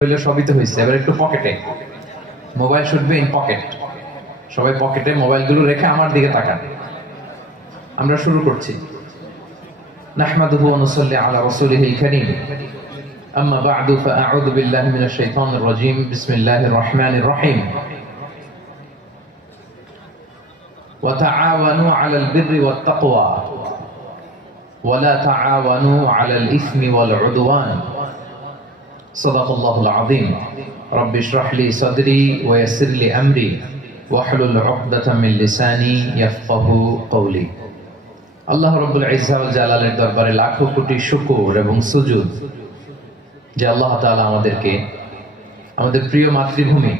সবই তো হয়েছে, এবার একটু পকেটে মোবাইল শুডবে ইন পকেট। সবাই পকেটে মোবাইলগুলো রেখে আমার দিকে তাকান। আমরা শুরু করছি। নাহমাদুহু ওয়া নুসাল্লি আলা রাসূলিহিল কারীম। আম্মা বা'দু ফাআউযু বিল্লাহি মিনাশ শাইতানির রাজীম। বিসমিল্লাহির রাহমানির রহিম। ওয়া তাআওয়ানু আলাল বিররি ওয়াত তাকওয়া ওয়া লা তাআওয়ানু আলাল ইসমি ওয়াল উদওয়ান। সাদাকাল্লাহুল আযীম। রব্বি ইশরাহ লি সাদরি ওয়া ইয়াসসির লি আমরি ওয়াহলুল উকদাতাম মিন লিসানি ইয়াফকাহু কওলি। আল্লাহ রাব্বুল ইজ্জা ওয়াল জালালের দরবারে লাখো কোটি শুকর এবং সুজুদ যে আল্লাহ তাআলা আমাদেরকে আমাদের প্রিয় মাতৃভূমি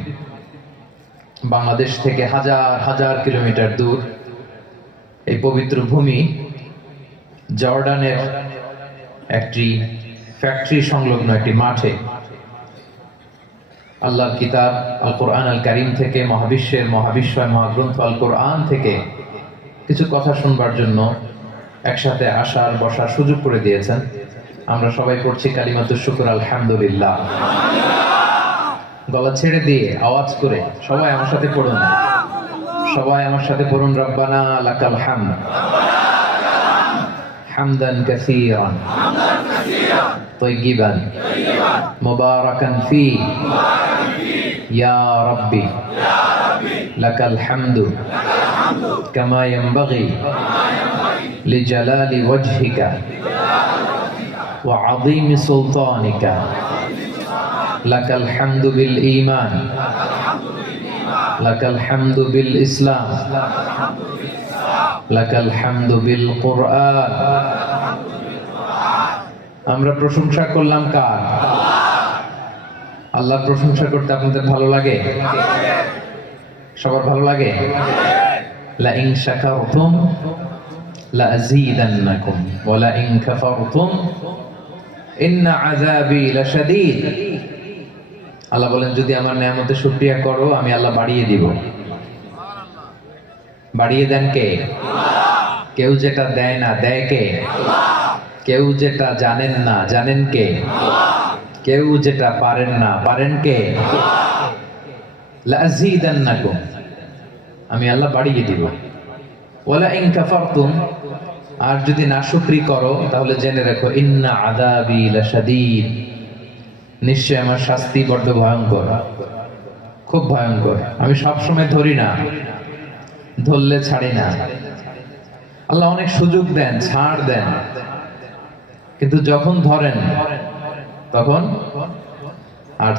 বাংলাদেশ থেকে হাজার হাজার কিলোমিটার দূর এই পবিত্র ভূমি জর্ডানের একটি ফ্যাক্টরি সংলগ্ন একটি মাঠে আল্লাহর কিতাব আল কোরআন আল কারীম থেকে মহাবিশ্বের মহাবিশ্বয় মহাগ্রন্থ আল কোরআন থেকে কিছু কথা শুনবার জন্য একসাথে আসার বসার সুযোগ করে দিয়েছেন। আমরা সবাই পড়ছি কালিমাতুশ শুকর আলহামদুলিল্লাহ। গলা ছেড়ে দিয়ে আওয়াজ করে সবাই আমার সাথে পড়ুন, সবাই আমার সাথে পড়ুন। রব্বানা লাকাল হামদ হামদান কাসীরান طيبا مباركا فيه يا ربي لك الحمد كما ينبغي لجلال وجهك وعظيم سلطانك لك الحمد بالإيمان لك الحمد بالإسلام لك الحمد بالقرآن। আমরা প্রশংসা করলাম কার? আল্লাহর প্রশংসা করতে আপনাদের ভালো লাগে? সবার ভালো লাগে? লা ইন শাকারতুম লা আযীদান্নাকুম ওয়া লা ইন কাফারতুম ইন্না আযাবি লাশাদীদ। আল্লাহ বলেন, যদি আমার নিয়ামতের শুকরিয়া করো আমি আল্লাহ বাড়িয়ে দিব। বাড়িয়ে দেন কে? কেউ যেটা দেয় না দেয় কে? কেউ যেটা জানেন না জানেন কে? কেউ যেটা পারেন না পারেন কে? লাযীদান্নাকুম, আমি আল্লাহ বাড়িয়ে দিব। ওয়ালা ইন কাফারতুম, আর যদি নাশুকরি করো তাহলে জেনে রাখো ইন্না আযাবি লাশাদীদ, নিশ্চয় আমার শাস্তি বড় ভয়ঙ্কর, খুব ভয়ঙ্কর। আমি সব সময় ধরি না, ধরলে ছাড়ি না। আল্লাহ অনেক সুযোগ দেন, ছাড় দেন, কিন্তু যখন ধরেন তখন